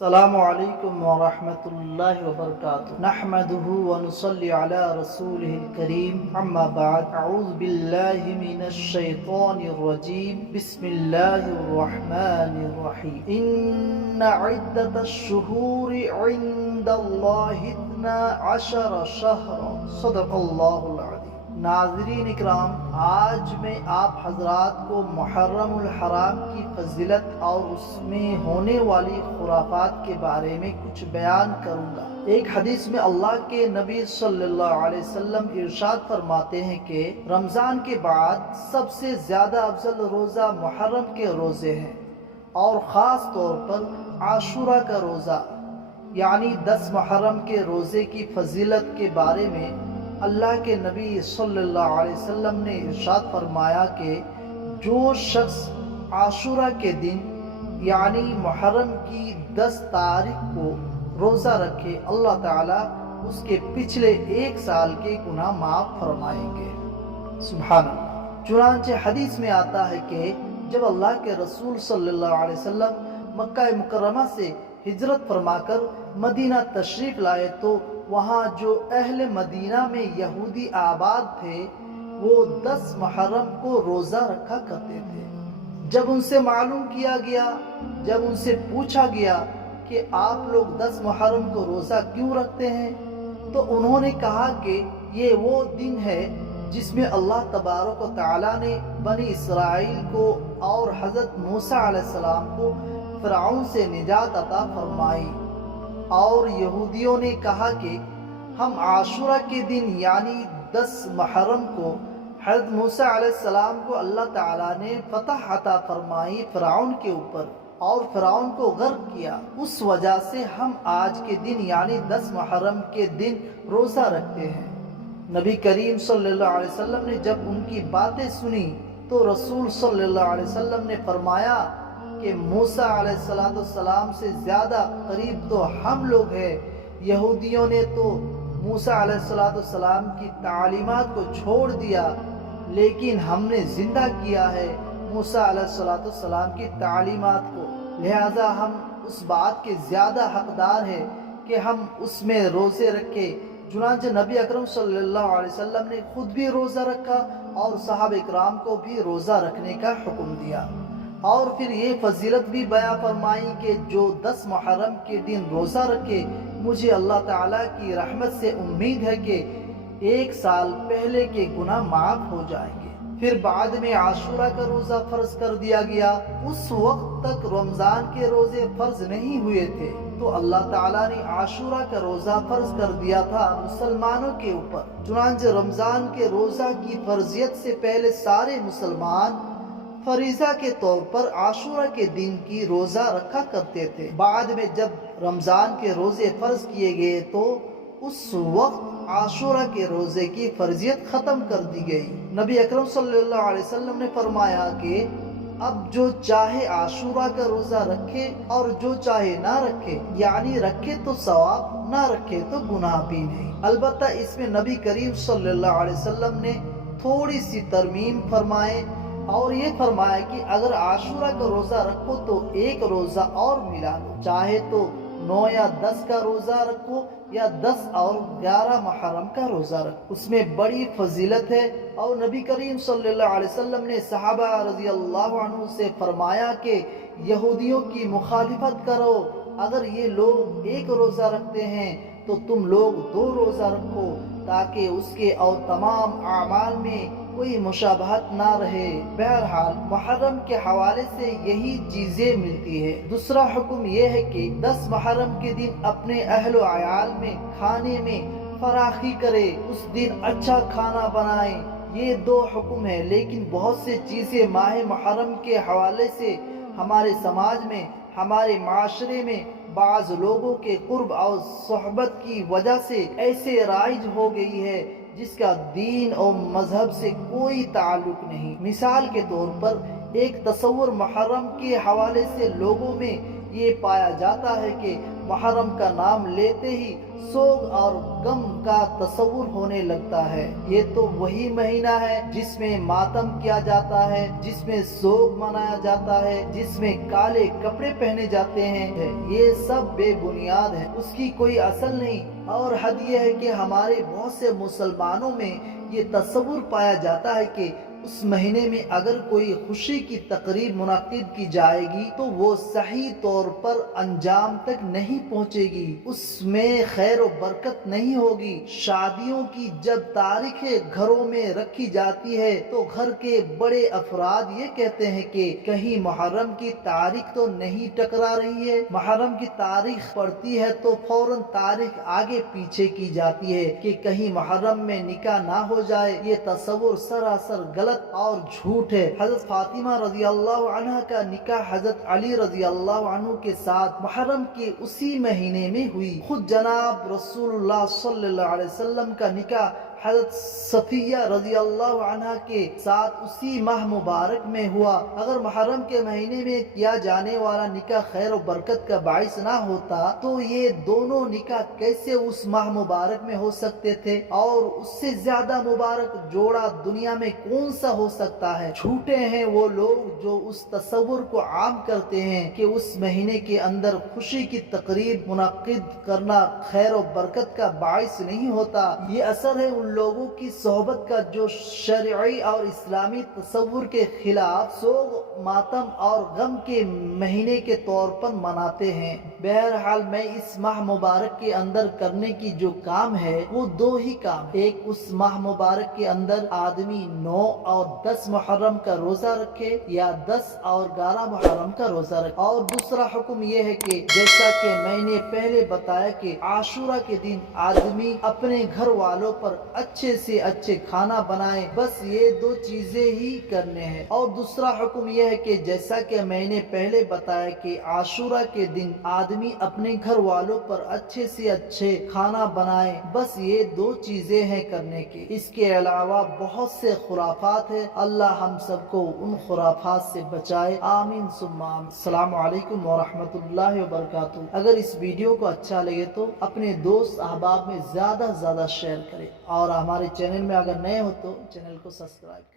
السلام علیکم ورحمۃ اللہ وبرکاتہ نحمده ونصلی علی رسوله الکریم اما بعد اعوذ باللہ من الشیطان الرجیم بسم اللہ الرحمن الرحیم ان عدت الشہور عند اللہ 12 شہرا صدق اللہ العظیم۔ ناظرین اکرام، آج میں آپ حضرات کو محرم الحرام کی فضیلت اور اس میں ہونے والی خرافات کے بارے میں کچھ بیان کروں گا۔ ایک حدیث میں اللہ کے نبی صلی اللہ علیہ وسلم ارشاد فرماتے ہیں کہ رمضان کے بعد سب سے زیادہ افضل روزہ محرم کے روزے ہیں، اور خاص طور پر عاشورہ کا روزہ یعنی 10 محرم کے روزے کی فضیلت کے بارے میں اللہ کے نبی صلی اللہ علیہ وسلم نے ارشاد فرمایا کہ جو شخص عاشورہ کے دن یعنی محرم کی 10 تاریخ کو روزہ رکھے، اللہ تعالیٰ اس کے پچھلے 1 سال کے گناہ معاف فرمائیں گے۔ سبحان اللہ۔ چنانچہ حدیث میں آتا ہے کہ جب اللہ کے رسول صلی اللہ علیہ وسلم مکہ مکرمہ سے ہجرت فرما کر مدینہ تشریف لائے تو وہاں جو اہل مدینہ میں یہودی آباد تھے وہ 10 محرم کو روزہ رکھا کرتے تھے۔ جب ان سے معلوم کیا گیا، جب ان سے پوچھا گیا کہ آپ لوگ 10 محرم کو روزہ کیوں رکھتے ہیں، تو انہوں نے کہا کہ یہ وہ دن ہے جس میں اللہ تبارک و تعالیٰ نے بنی اسرائیل کو اور حضرت موسیٰ علیہ السلام کو فرعون سے نجات عطا فرمائی۔ اور یہودیوں نے کہا کہ ہم عاشورہ کے دن یعنی 10 محرم کو حضرت موسیٰ علیہ السلام کو اللہ تعالیٰ نے فتح عطا فرمائی فرعون کے اوپر اور فرعون کو غرق کیا، اس وجہ سے ہم آج کے دن یعنی 10 محرم کے دن روزہ رکھتے ہیں۔ نبی کریم صلی اللہ علیہ وسلم نے جب ان کی باتیں سنی تو رسول صلی اللہ علیہ وسلم نے فرمایا کہ موسیٰ علیہ السلام سے زیادہ قریب تو ہم لوگ ہیں۔ یہودیوں نے تو موسیٰ علیہ السلام کی تعلیمات کو چھوڑ دیا، لیکن ہم نے زندہ کیا ہے موسیٰ علیہ السلام کی تعلیمات کو، لہٰذا ہم اس بات کے زیادہ حقدار ہیں کہ ہم اس میں روزے رکھے۔ چنانچہ نبی اکرم صلی اللہ علیہ وسلم نے خود بھی روزہ رکھا اور صحابہ اکرام کو بھی روزہ رکھنے کا حکم دیا، اور پھر یہ فضیلت بھی بیان فرمائی کہ جو 10 محرم کے دن روزہ رکھے، مجھے اللہ تعالیٰ کی رحمت سے امید ہے کہ 1 سال پہلے کے گناہ معاف ہو جائیں گے۔ پھر بعد میں عاشورہ کا روزہ فرض کر دیا گیا۔ اس وقت تک رمضان کے روزے فرض نہیں ہوئے تھے، تو اللہ تعالیٰ نے عاشورہ کا روزہ فرض کر دیا تھا مسلمانوں کے اوپر۔ چنانچہ رمضان کے روزہ کی فرضیت سے پہلے سارے مسلمان فریضہ کے طور پر عاشورہ کے دن کی روزہ رکھا کرتے تھے۔ بعد میں جب رمضان کے روزے فرض کیے گئے تو اس وقت عاشورہ کے روزے کی فرضیت ختم کر دی گئی۔ نبی اکرم صلی اللہ علیہ وسلم نے فرمایا کہ اب جو چاہے عاشورہ کا روزہ رکھے اور جو چاہے نہ رکھے، یعنی رکھے تو ثواب، نہ رکھے تو گناہ بھی نہیں۔ البتہ اس میں نبی کریم صلی اللہ علیہ وسلم نے تھوڑی سی ترمیم فرمائے اور یہ فرمایا کہ اگر عاشورہ کا روزہ رکھو تو 1 روزہ اور ملا لو، چاہے تو 9 یا 10 کا روزہ رکھو یا 10 اور 11 محرم کا روزہ رکھو، اس میں بڑی فضیلت ہے۔ اور نبی کریم صلی اللہ علیہ وسلم نے صحابہ رضی اللہ عنہ سے فرمایا کہ یہودیوں کی مخالفت کرو، اگر یہ لوگ 1 روزہ رکھتے ہیں تو تم لوگ 2 روزہ رکھو، تاکہ اس کے اور تمام اعمال میں کوئی مشابہت نہ رہے۔ بہرحال محرم کے حوالے سے یہی چیزیں ملتی ہے۔ دوسرا حکم یہ ہے کہ 10 محرم کے دن اپنے اہل و عیال میں کھانے میں فراخی کرے، اس دن اچھا کھانا بنائے۔ یہ 2 حکم ہیں، لیکن بہت سے چیزیں ماہ محرم کے حوالے سے ہمارے سماج میں، ہمارے معاشرے میں بعض لوگوں کے قرب اور صحبت کی وجہ سے ایسے رائج ہو گئی ہے جس کا دین اور مذہب سے کوئی تعلق نہیں۔ مثال کے طور پر ایک تصور محرم کے حوالے سے لوگوں میں یہ پایا جاتا ہے کہ محرم کا نام لیتے ہی سوگ اور غم کا تصور ہونے لگتا ہے۔ یہ تو وہی مہینہ ہے جس میں ماتم کیا جاتا ہے، جس میں سوگ منایا جاتا ہے، جس میں کالے کپڑے پہنے جاتے ہیں۔ یہ سب بے بنیاد ہے، اس کی کوئی اصل نہیں۔ اور حد یہ ہے کہ ہمارے بہت سے مسلمانوں میں یہ تصور پایا جاتا ہے کہ اس مہینے میں اگر کوئی خوشی کی تقریب منعقد کی جائے گی تو وہ صحیح طور پر انجام تک نہیں پہنچے گی، اس میں خیر و برکت نہیں ہوگی۔ شادیوں کی جب تاریخیں گھروں میں رکھی جاتی ہے تو گھر کے بڑے افراد یہ کہتے ہیں کہ کہیں محرم کی تاریخ تو نہیں ٹکرا رہی ہے۔ محرم کی تاریخ پڑتی ہے تو فوراً تاریخ آگے پیچھے کی جاتی ہے کہ کہیں محرم میں نکاح نہ ہو جائے۔ یہ تصور سراسر غلط اور جھوٹ ہے۔ حضرت فاطمہ رضی اللہ عنہ کا نکاح حضرت علی رضی اللہ عنہ کے ساتھ محرم کے اسی مہینے میں ہوئی۔ خود جناب رسول اللہ صلی اللہ علیہ وسلم کا نکاح حضرت صفیہ رضی اللہ عنہ کے ساتھ اسی ماہ مبارک میں ہوا۔ اگر محرم کے مہینے میں کیا جانے والا نکاح خیر و برکت کا باعث نہ ہوتا تو یہ دونوں نکاح کیسے اس ماہ مبارک میں ہو سکتے تھے؟ اور اس سے زیادہ مبارک جوڑا دنیا میں کون سا ہو سکتا ہے؟ جھوٹے ہیں وہ لوگ جو اس تصور کو عام کرتے ہیں کہ اس مہینے کے اندر خوشی کی تقریب منعقد کرنا خیر و برکت کا باعث نہیں ہوتا۔ یہ اثر ہے ان لوگوں کی صحبت کا جو شرعی اور اسلامی تصور کے خلاف سوگ، ماتم اور غم کے مہینے کے طور پر مناتے ہیں۔ بہرحال میں اس ماہ مبارک کے اندر کرنے کی جو کام ہے وہ دو ہی کام۔ ایک، اس ماہ مبارک کے اندر آدمی 9 اور 10 محرم کا روزہ رکھے یا 10 اور 11 محرم کا روزہ رکھے۔ اور دوسرا حکم یہ ہے کہ جیسا کہ میں نے پہلے بتایا کہ عاشورہ کے دن آدمی اپنے گھر والوں پر اچھے سے اچھے کھانا بنائے، بس یہ دو چیزیں ہی کرنے ہیں۔ اور دوسرا حکم یہ ہے کہ جیسا کہ میں نے پہلے بتایا کہ عاشورہ کے دن آدمی اپنے گھر والوں پر اچھے سے اچھے کھانا بنائے، بس یہ دو چیزیں ہیں کرنے کی۔ اس کے علاوہ بہت سے خرافات ہیں، اللہ ہم سب کو ان خرافات سے بچائے، آمین ثم آمین۔ السلام علیکم ورحمۃ اللہ وبرکاتہ۔ اگر اس ویڈیو کو اچھا لگے تو اپنے دوست احباب میں زیادہ سے زیادہ شیئر کریں، اور ہمارے چینل میں اگر نئے ہو تو چینل کو سبسکرائب کریں۔